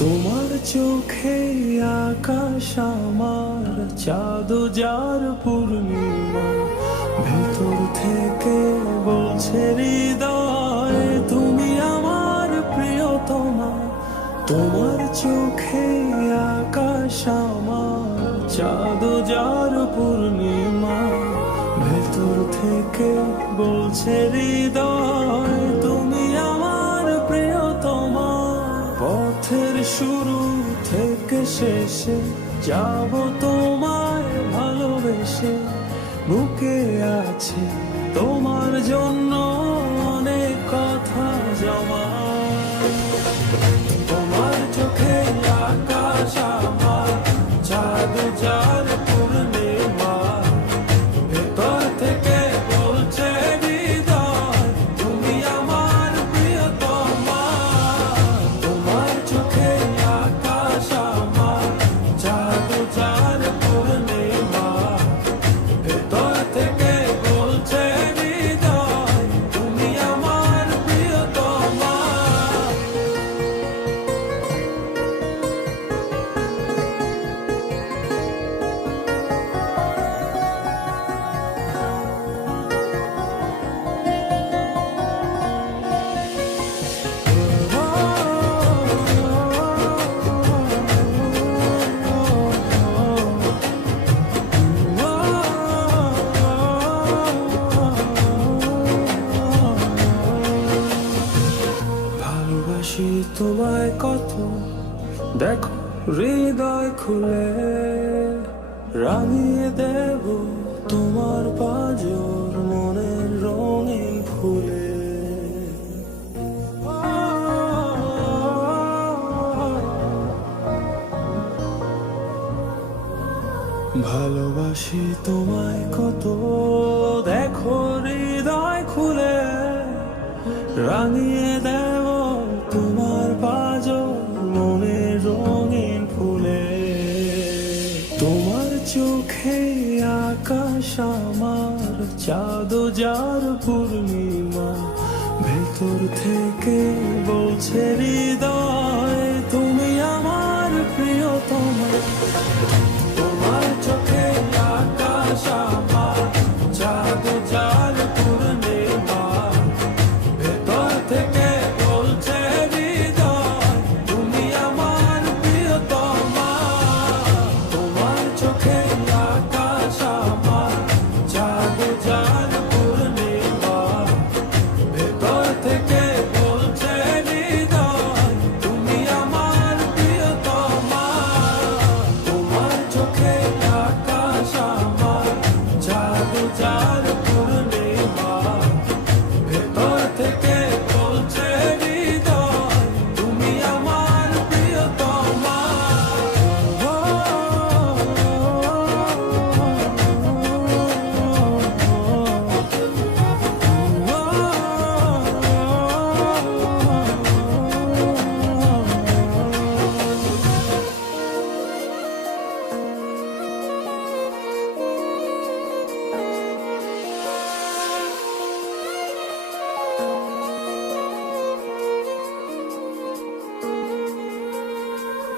তোমার চোখে আকাশ আমার চাঁদ যার পূর্ণিমা, ভেতর থেকে বলছে হৃদয় তুমি আমার প্রিয়তমা। তোমার চোখে আকাশ আমার চাঁদ যার পূর্ণিমা, ভেতর থেকে বলছে হৃদয় তুমি আমার প্রিয়তমা। পথের শুরু থেকে শেষে যাব তোমায় ভালোবেসে, বুকে আছে তোমার জন্য অনেক কথা জমা। তোমার চোখে আকাশ আমার চাঁদ যার পূর্ণিমা, ভেতর থেকে বলছে হৃদয় তুমি আমার প্রিয়তমা। তোমার চোখে আকাশ আমার চাঁদ যার পূর্ণিমা, ভেতর থেকে বলছে হৃদয় তুমি আমার প্রিয়তমা। ভালোবাসি তোমায় কত, দেখো হৃদয় খুলে রাঙিয়ে দেব তোমার পাঁজর মনের রঙিন ফুলে। ভালোবাসি তোমায় কত, দেখো হৃদয় খুলে রাঙিয়ে দেব তোমার পাঁজর মনের রঙিন ফুলে। তোমার চোখে আকাশ আমার চাঁদ যার পূর্ণিমা, ভেতর থেকে বলছে হৃদয় তুমি আমার প্রিয়তমা। তোমার চোখে আকাশ আমার চাঁদ যার পূর্ণিমা, ভেতর থেকে বলছে হৃদয় তুমি আমার প্রিয়তমা। তোমার চোখে আকাশ আমার চাঁদ যার পূর্ণিমা, ভেতর থেকে বলছে হৃদয় তুমি আমার প্রিয়তমা। তোমার চোখে আকাশ আমার চাঁদ যার পূর্ণিমা, ভেতর থেকে বলছে হৃদয় তুমি আমার প্রিয়তমা।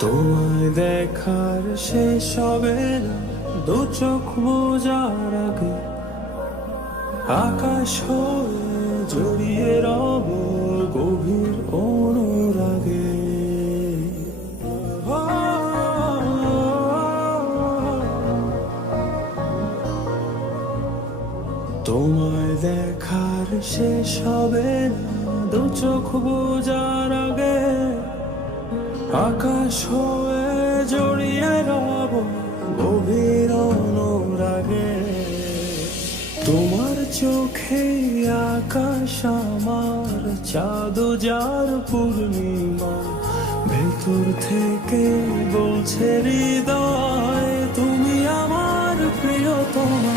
তোমায় দেখার শেষ হবে না দু চোখ বোঝার আগে, আকাশ হয়ে জড়িয়ে রব গভীর অনুরাগে। তোমায় দেখার শেষ হবে না দু চোখ বোঝার আগে, আকাশ হয়ে জড়িয়ে রব গভীর অনুরাগে। তোমার চোখে আকাশ আমার চাঁদ যার পূর্ণিমা, ভেতর দূর থেকে বলছে হৃদয় তুমি আমার প্রিয়তমা।